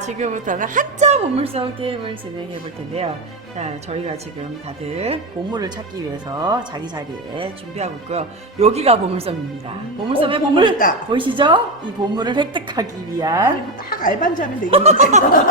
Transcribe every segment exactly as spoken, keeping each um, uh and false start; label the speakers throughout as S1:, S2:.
S1: 지금부터는 한자 보물섬 게임을 진행해 볼 텐데요. 자, 저희가 지금 다들 보물을 찾기 위해서 자기 자리에 준비하고 있고요. 여기가 보물섬입니다. 보물섬의
S2: 어,
S1: 보물
S2: 보물 있다.
S1: 보이시죠? 이 보물을 획득하기 위한
S2: 딱 알반지 하면 되겠는데.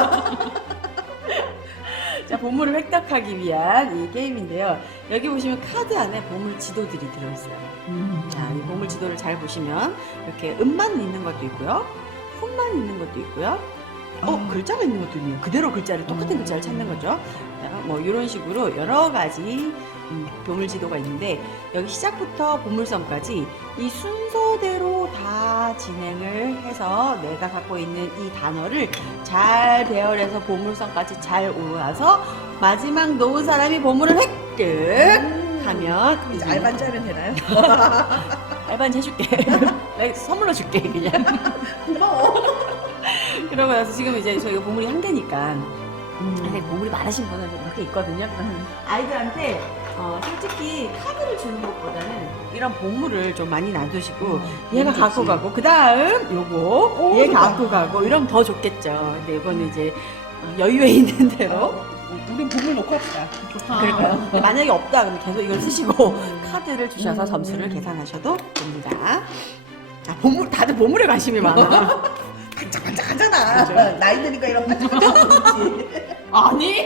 S1: 자, 보물을 획득하기 위한 이 게임인데요. 여기 보시면 카드 안에 보물 지도들이 들어있어요.
S2: 음.
S1: 자, 이 보물 지도를 잘 보시면 이렇게 음만 있는 것도 있고요. 훈만 있는 것도 있고요. 어,
S2: 아.
S1: 글자가 있는 것도 있네요. 그대로 글자를, 똑같은
S2: 음.
S1: 글자를 찾는 거죠. 자, 뭐, 이런 식으로 여러 가지 음, 보물 지도가 있는데, 여기 시작부터 보물섬까지 이 순서대로 다 진행을 해서 내가 갖고 있는 이 단어를 잘 배열해서 보물섬까지 잘 올라서 마지막 놓은 사람이 보물을 획득하면
S2: 음. 이제 알반지 하면 되나요?
S1: 알바니 해줄게. 내가 선물로 줄게, 그냥.
S2: 고마워.
S1: 그러고 나서 지금 이제 저희가 보물이 한 개니까.
S2: 음.
S1: 근데 보물이 많으신 분은 좀 이렇게 있거든요. 아이들한테 어, 솔직히 카드를 주는 것보다는 이런 보물을 좀 많이 놔두시고
S2: 음,
S1: 얘가
S2: 너무
S1: 갖고
S2: 좋지.
S1: 가고 그 다음 요거
S2: 오,
S1: 얘
S2: 좋다.
S1: 갖고 가고 이러면 더 좋겠죠. 근데 이거는 이제 어, 여유에 있는 대로
S2: 어, 우린 보물 놓고 합시다.
S3: 좋다.
S1: 그럴까요? 근데 만약에 없다 그러면 계속 이걸 쓰시고
S2: 음.
S1: 카드를 주셔서
S2: 음.
S1: 점수를 계산하셔도 됩니다. 자, 보물 다들 보물에 관심이 많아.
S2: 반짝반짝하잖아.
S1: 그죠?
S2: 나이 드니까 이런 반짝반짝하지.
S3: 아니?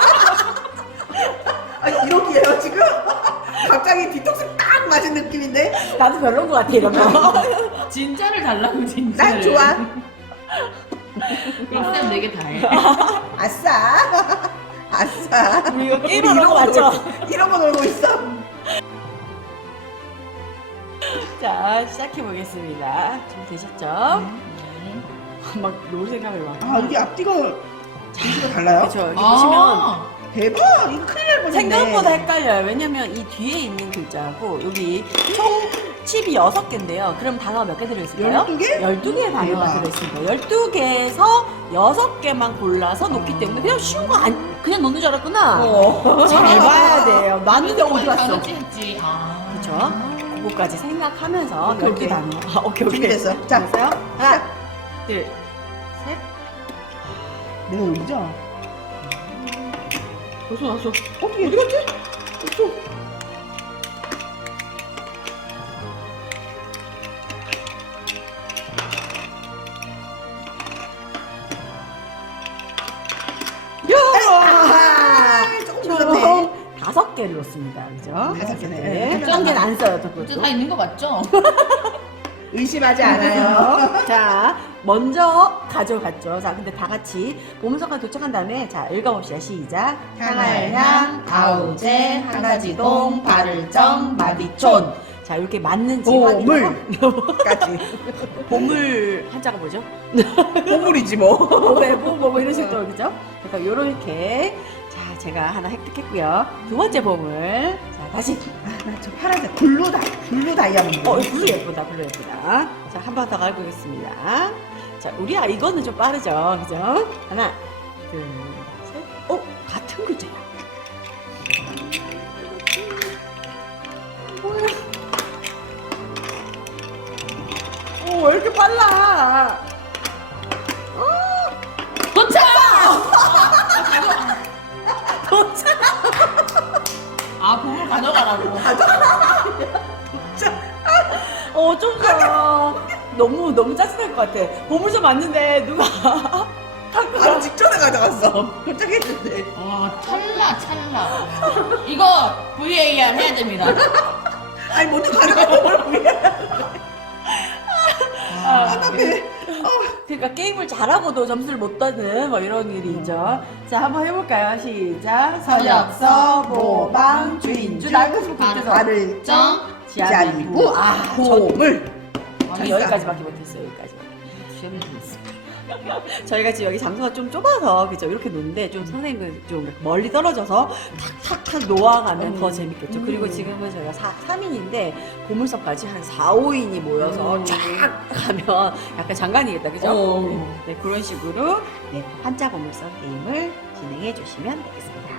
S2: 아니 이러기에요 지금? 갑자기 뒤통수 딱 맞은 느낌인데?
S1: 나도 별론 것 같아 이러면.
S3: 진짜를 달라고 진짜를.
S2: 난 좋아.
S3: 그럼 쌤 네 개 다 해.
S2: 아싸. 아싸.
S1: 우리 이거
S2: 우리
S1: 게임하는 거 맞죠?
S2: 놀고, 이런 거 놀고 있어.
S1: 자, 시작해 보겠습니다. 준비되셨죠? 막 놀 생각을 막.
S2: 아 이게 앞뒤가 뒤가 달라요?
S1: 그렇죠. 여기 보시면
S3: 아,
S2: 대박. 이거 큰일 날 뻔했네.
S1: 생각보다 헷갈려요. 왜냐면 이 뒤에 있는 글자하고 여기 총 칩이 여섯 개인데요. 그럼 단어가 몇 개 들어있을까요?
S2: 열두 개?
S1: 열두 개의 단어가
S2: 대박.
S1: 들어있습니다. 열두 개에서 여섯 개만 골라서 놓기 때문에 그냥 쉬운 거 안, 그냥 놓는 줄 알았구나.
S2: 어.
S1: 잘 봐야 돼요. 놨는데 어디 갔어?
S3: 단어지 했지. 아.
S1: 그쵸? 그거까지 생각하면서
S2: 오케이,
S1: 열두
S2: 오케이.
S1: 단어. 아, 오케이, 오케이.
S2: 준비됐어. 자,
S1: 됐어요? 하나, 둘, 셋.
S2: 내가 여기죠?
S1: 벌써 나왔어.
S2: 어떻게 어디 갔지? 없어. 아하, 조금
S1: 총
S2: 불렀네.
S1: 다섯 개를 넣습니다. 그죠?
S2: 다섯 개네.
S1: 네. 쩐개는 안 써요, 또
S3: 진짜
S1: 그것도.
S3: 다 있는 거 맞죠?
S2: 의심하지 않아요.
S1: 자, 먼저 가져갔죠. 자, 근데 다 같이 보문서까지 도착한 다음에 자, 읽어봅시다. 시작.
S2: 향알향, 아우제, 한가지동, 바를정, 마비촌.
S1: 자, 이렇게 맞는지
S2: 보물.
S1: 확인하고
S2: 까지.
S1: 보물 한자가 뭐죠?
S2: 보물이지 뭐.
S1: 보배보 뭐, 뭐 이런 식으로 그죠? 그래서 요렇게 자, 제가 하나 획득했고요. 두 번째 보물. 자, 다시.
S2: 아, 나 저 파란색 블루 다 블루 다이아몬드.
S1: 어, 블루 예쁘다, 블루 예쁘다. 자, 한 번 더 가보겠습니다. 자, 우리 아 이거는 좀 빠르죠, 그죠? 하나, 둘, 셋. 어, 같은 글자야. 뭐야? 오, 왜 이렇게 빨라?
S3: 도착!
S1: 도착!
S3: 아, 보물 가져가라고.
S1: 어, 좀 더. 너무, 너무 짜증날 것 같아. 보물섬 왔는데, 누가.
S2: 바로 직전에 가져갔어. 도착했는데.
S3: 와, 찰나, 찰나. 이거 브이에이알 해야 됩니다.
S2: 아니 먼저 가져간 걸 왜?
S1: 아,
S2: 답답해.
S1: 그러니까 게임을 잘하고도 점수를 못 따는 뭐 이런 일이 있죠. 자, 한번 해볼까요? 시작. 서역서, 모방, 주인주, 낡은
S3: 바로.
S1: 국에서
S2: 바를정,
S1: 지아니부.
S2: 지아니부,
S1: 아,
S2: 보물.
S1: 저 여기까지밖에 못했어요. 여기까지.
S3: 주변에 좀 있어.
S1: 저희가 지금 여기 장소가 좀 좁아서 그죠? 이렇게 놓는데 좀 선생님은 좀 멀리 떨어져서 탁탁탁 놓아가면
S2: 음.
S1: 더 재밌겠죠.
S2: 음.
S1: 그리고 지금은 저희가 사, 삼 인인데 보물섬까지 한 사, 오 인이 모여서
S2: 음.
S1: 쫙 가면 약간 장관이겠다. 그죠?
S2: 어.
S1: 네, 네, 그런 식으로 네, 한자 보물섬 게임을 진행해 주시면 되겠습니다.